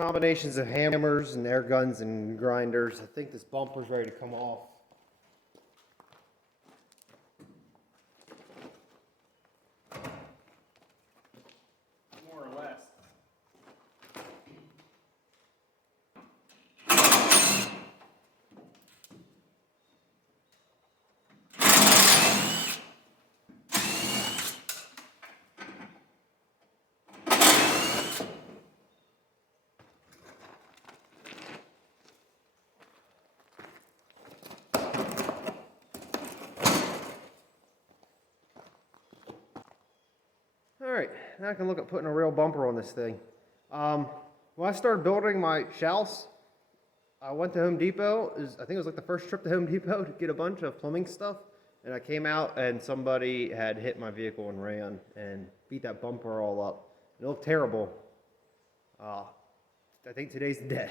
combinations of hammers and air guns and grinders. I think this bumper's ready to come off. More or less. Alright, now I can look at putting a real bumper on this thing. When I started building my house, I went to Home Depot. I think it was like the first trip to Home Depot to get a bunch of plumbing stuff. And I came out and somebody had hit my vehicle and ran and beat that bumper all up. It looked terrible. I think today's the day.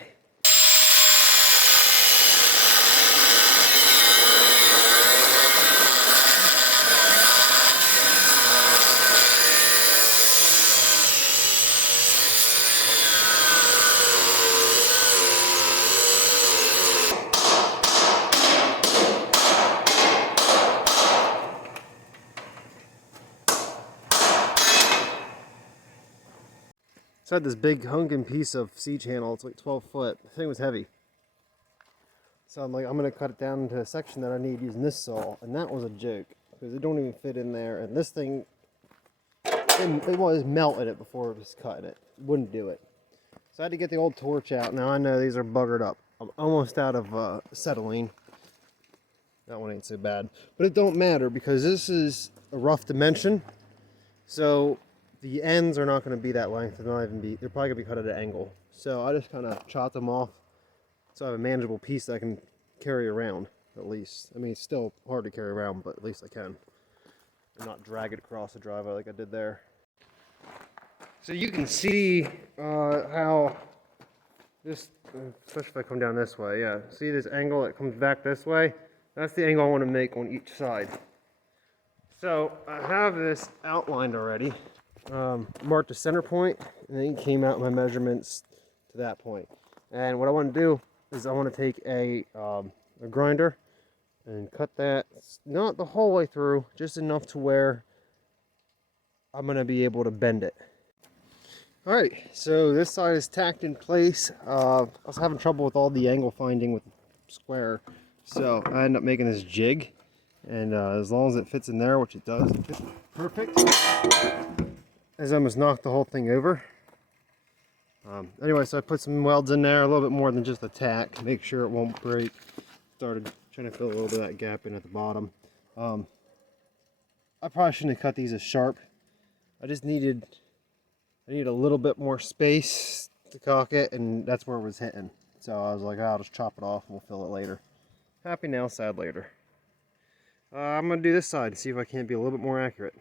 So I had this big hunking piece of C-channel. It's like 12 foot. The thing was heavy. So I'm like, I'm going to cut it down into a section that I need using this saw. And that was a joke because it don't even fit in there. And this thing, it was melting it before it was cutting it. Wouldn't do it. So I had to get the old torch out. Now I know these are buggered up. I'm almost out of acetylene. That one ain't so bad. But it don't matter because this is a rough dimension. So the ends are not going to be that length. They're probably going to be cut at an angle. So I just kind of chopped them off so I have a manageable piece that I can carry around, at least. I mean, it's still hard to carry around, but at least I can. And not drag it across the driveway like I did there. So you can see how this, especially if I come down this way, yeah. See this angle that comes back this way? That's the angle I want to make on each side. So I have this outlined already. Marked the center point, and then came out my measurements to that point. And what I want to do is I want to take a grinder and cut that, not the whole way through, just enough to where I'm going to be able to bend it. Alright, so this side is tacked in place. I was having trouble with all the angle finding with the square, so I ended up making this jig. And as long as it fits in there, which it does, it fits perfect. I almost knocked the whole thing over. Anyway, so I put some welds in there, a little bit more than just a tack, make sure it won't break. Started trying to fill a little bit of that gap in at the bottom. I probably shouldn't have cut these as sharp. I needed a little bit more space to cock it, and that's where it was hitting. So I was like, I'll just chop it off and we'll fill it later. Happy now, sad later. I'm going to do this side and see if I can't be a little bit more accurate.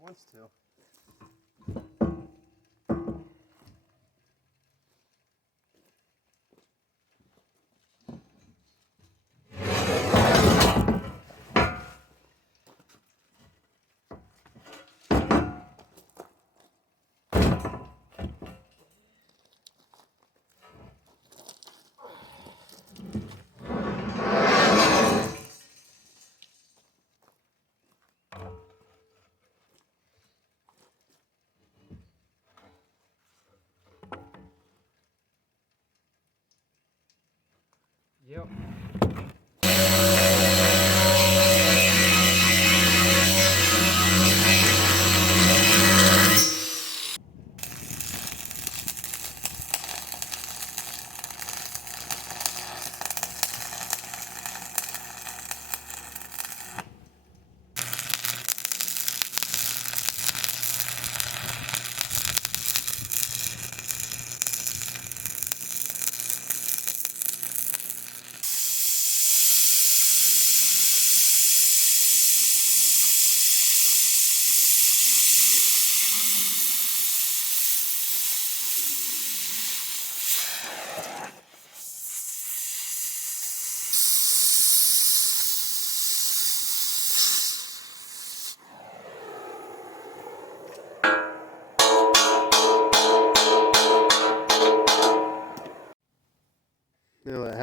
Wants to. Yep.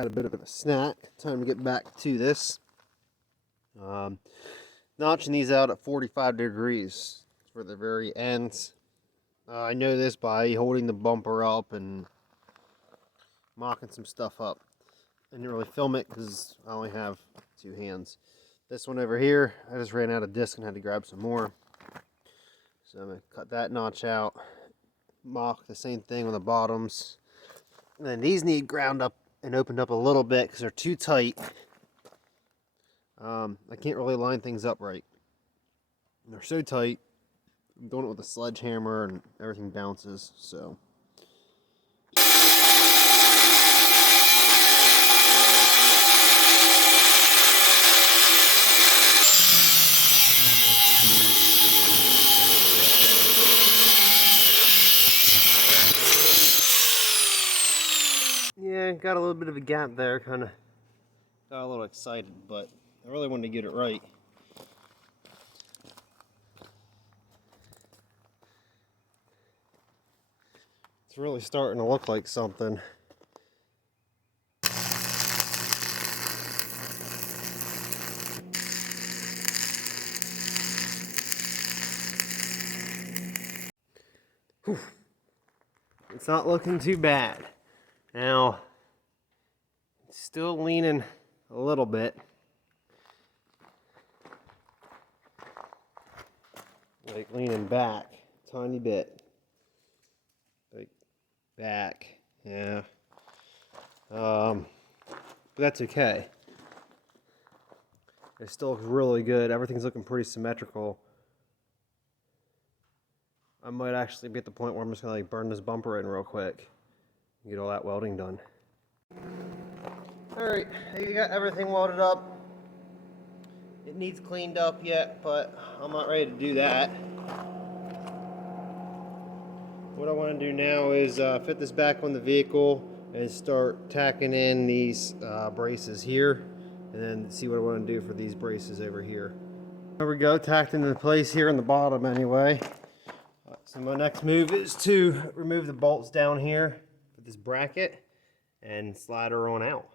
had a bit of a snack. Time to get back to this. Notching these out at 45 degrees for the very ends. I know this by holding the bumper up and mocking some stuff up. I didn't really film it because I only have 2 hands. This one over here, I just ran out of disc and had to grab some more. So I'm going to cut that notch out. Mock the same thing on the bottoms. And then these need ground up and opened up a little bit because they're too tight. I can't really line things up right. And they're so tight. I'm doing it with a sledgehammer and everything bounces, so. Yeah, got a little bit of a gap there, kind of got a little excited, but I really wanted to get it right. It's really starting to look like something. Whew. It's not looking too bad. Now, it's still leaning a little bit. Like leaning back, tiny bit. Like back, yeah. But that's okay. It still looks really good. Everything's looking pretty symmetrical. I might actually be at the point where I'm just gonna like burn this bumper in real quick and get all that welding done. Alright, you got everything welded up. It needs cleaned up yet, but I'm not ready to do that. What I want to do now is fit this back on the vehicle and start tacking in these braces here, and then see what I want to do for these braces over here. There we go, tacked into place here on the bottom anyway. So my next move is to remove the bolts down here with this bracket and slide her on out.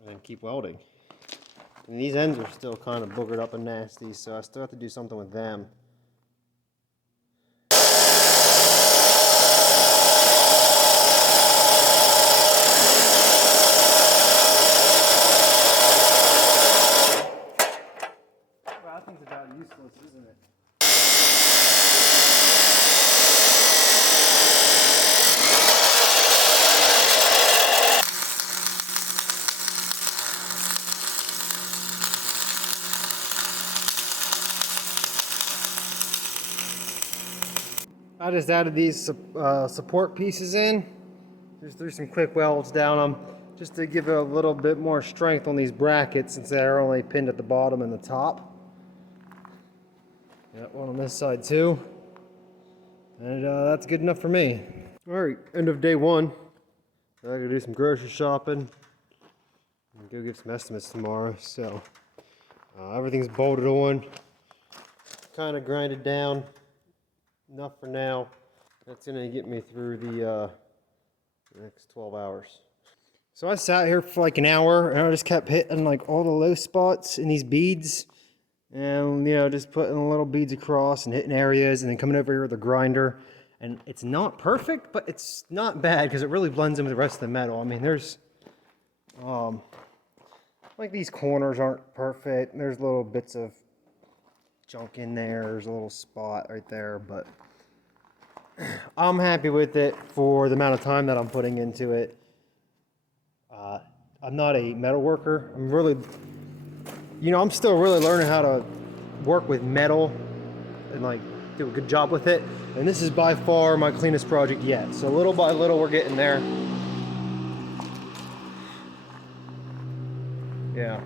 And then keep welding. And these ends are still kind of boogered up and nasty, so I still have to do something with them. Well, that thing's about useless, isn't it? I just added these support pieces in. Just threw some quick welds down them just to give it a little bit more strength on these brackets since they're only pinned at the bottom and the top. Got one on this side too. And that's good enough for me. Alright, end of day one. I gotta do some grocery shopping and go give some estimates tomorrow. So everything's bolted on, kind of grinded down. Enough for now. That's gonna get me through the next 12 hours. So I sat here for like an hour and I just kept hitting like all the low spots in these beads, and you know, just putting little beads across and hitting areas, and then coming over here with a grinder. And it's not perfect, but it's not bad because it really blends in with the rest of the metal. I mean, there's like these corners aren't perfect. There's little bits of junk in there. There's a little spot right there, but I'm happy with it for the amount of time that I'm putting into it. I'm not a metal worker. I'm really, you know, I'm still really learning how to work with metal and like do a good job with it. And this is by far my cleanest project yet. So little by little, we're getting there. Yeah.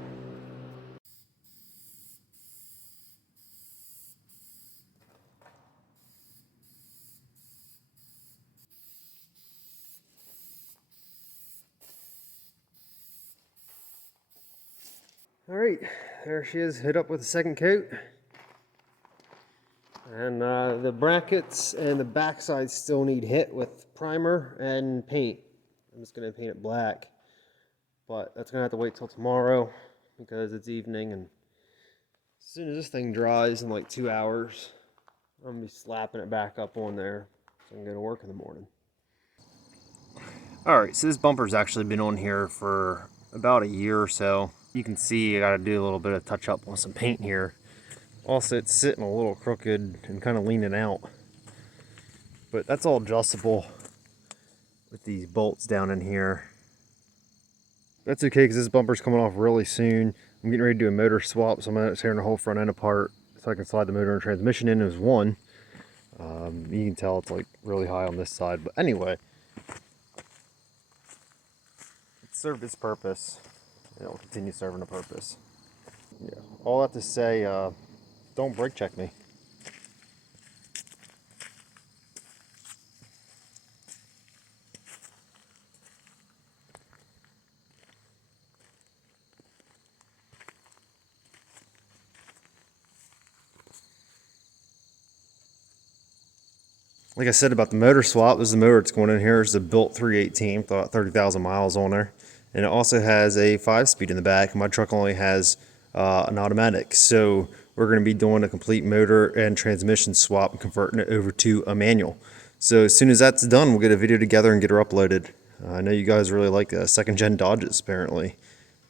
All right, there she is, hit up with the second coat. And the brackets and the backside still need hit with primer and paint. I'm just going to paint it black. But that's going to have to wait till tomorrow because it's evening, and as soon as this thing dries in like 2 hours, I'm going to be slapping it back up on there so I can go to work in the morning. Alright, so this bumper's actually been on here for about a year or so. You can see I got to do a little bit of touch up on some paint here. Also, it's sitting a little crooked and kind of leaning out. But that's all adjustable with these bolts down in here. That's okay because this bumper's coming off really soon. I'm getting ready to do a motor swap, so I'm going to tear the whole front end apart so I can slide the motor and transmission in as one. You can tell it's like really high on this side, but anyway, it served its purpose. It will continue serving a purpose. Yeah. All I have to say, don't brake check me. Like I said about the motor swap, this is the motor that's going in here. It's a built 318, about 30,000 miles on there. And it also has a 5-speed in the back. My truck only has an automatic. So we're going to be doing a complete motor and transmission swap and converting it over to a manual. So as soon as that's done, we'll get a video together and get her uploaded. I know you guys really like second gen Dodges, apparently.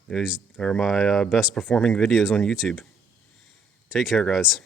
Those are my best performing videos on YouTube. Take care, guys.